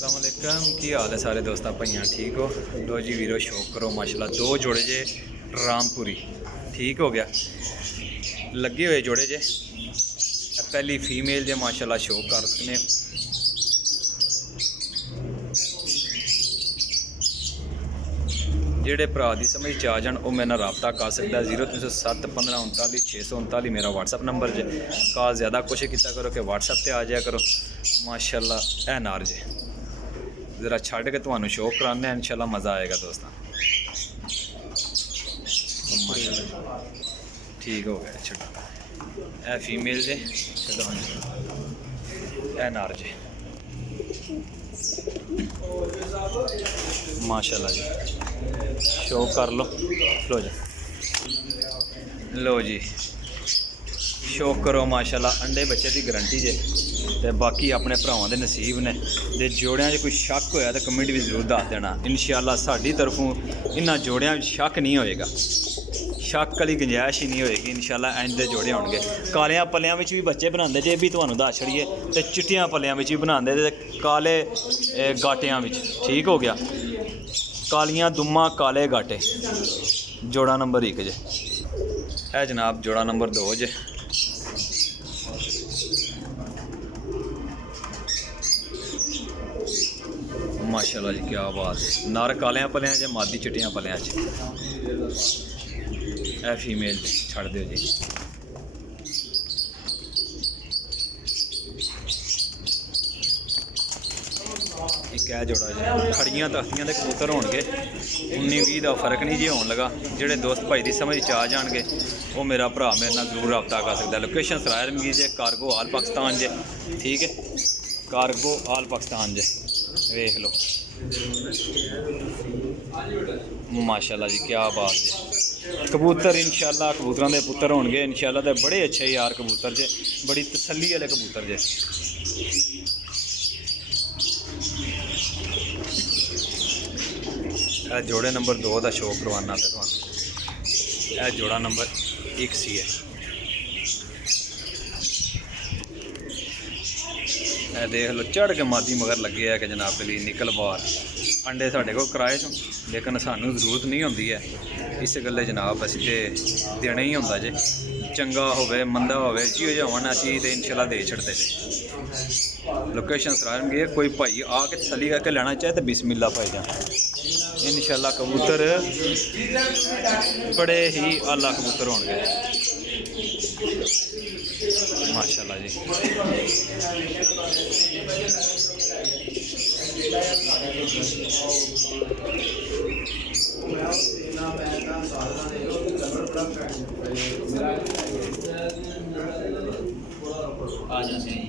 अस्सलामुअलैकुम की हाल है सारे दोस्तों भाइयों ठीक हो। लो जी वीरो शौक करो माशाल्लाह दो जोड़े जे रामपुरी ठीक हो गया लगे हुए जोड़े जे पहली फीमेल जे माशाल्लाह शौक कर सकने जेडे भरा की समझ च आ जान वो मेरे नाल रबता कर सकता 0307 15 39 639 मेरा व्हाट्सअप नंबर जे कॉल ज़्यादा कोशिश किया करो कि व्हाट्सअप पर आ जाया करो माशाल्लाह ए नार जे ज़रा छड़ के तुहानू शौक कराने इंशाल्लाह मज़ा आएगा दोस्तों माशाल्लाह ठीक हो गया छो ए फीमेल जे चलो ए नार जे माशाल्लाह जी शौक कर लो लो जी शौक करो माशाल्लाह अंडे बच्चे की गारंटी जे ते बाकी अपने भरावां दे नसीब ने ते जोड़ियां च कोई शक होया तो कमेंट भी जरूर दस देना इंशाल्लाह साडी तरफों इन्हां जोड़ियां शक नहीं होएगा शक वाली गुंजाइश ही नहीं होएगी इंशाल्लाह इंज दे जोड़े होणगे कालियां पल्लियां विच भी बच्चे बनांदे जे भी तुहानू दस छड़िए ते चिट्टियां पल्लियां विच भी बनांदे ते काले गाटियां विच ठीक हो गया कालियां दुम्मा काले गाटे जोड़ा नंबर 1 जे ए जनाब जोड़ा नंबर 2 जे माशाल्लाह जी क्या बात है नर कालियां पलियां जे मादी चिट्टियां पलियां च ए फीमेल छड़ दो जी एक है जोड़ा जी खड़ियां तख्तियां के कबूतर होणगे 19-20 का फर्क नहीं जी होने लगा जेडे दोस्त भाई की समझ च आ जाएंगे वो मेरा भरा मेरे नाल जरूर रब्ता कर सकता लोकेशन सरायर मगीर जे कारगो आल पाकिस्तान जे ठीक है कारगो आल पाकिस्तान जे वेख लो माशाल्लाह जी क्या बात है कबूतर इंशाल्लाह कबूतरों के पुत्र होणगे इंशाल्लाह ते बड़े अच्छे यार कबूतर जे बड़ी तसल्ली वाले कबूतर जे जोड़े नंबर 2 का शौक करवाना पे तुहानू यह जोड़ा नंबर 1 सी है देख लो चढ़ के मादी मगर लगे है कि जनाब के लिए निकल बार अंडे साढ़े को किराए चो लेकिन सानू जरूरत नहीं होंदी है इस गल्ले जनाब असी तो देना ही होंदा जे चंगा होवे मंदा होवे जिहो जिहा होवन असी ते इंशाल्लाह दे छड़दे जे लोकेशन सरार में गए कोई भाई आके तसल्ली करके लेना चाहे तो बिस्मिल्लाह भाई जान इंशाल्लाह कबूतर बड़े ही आला कबूतर होंगे माशाल्लाह जी आ जाते हैं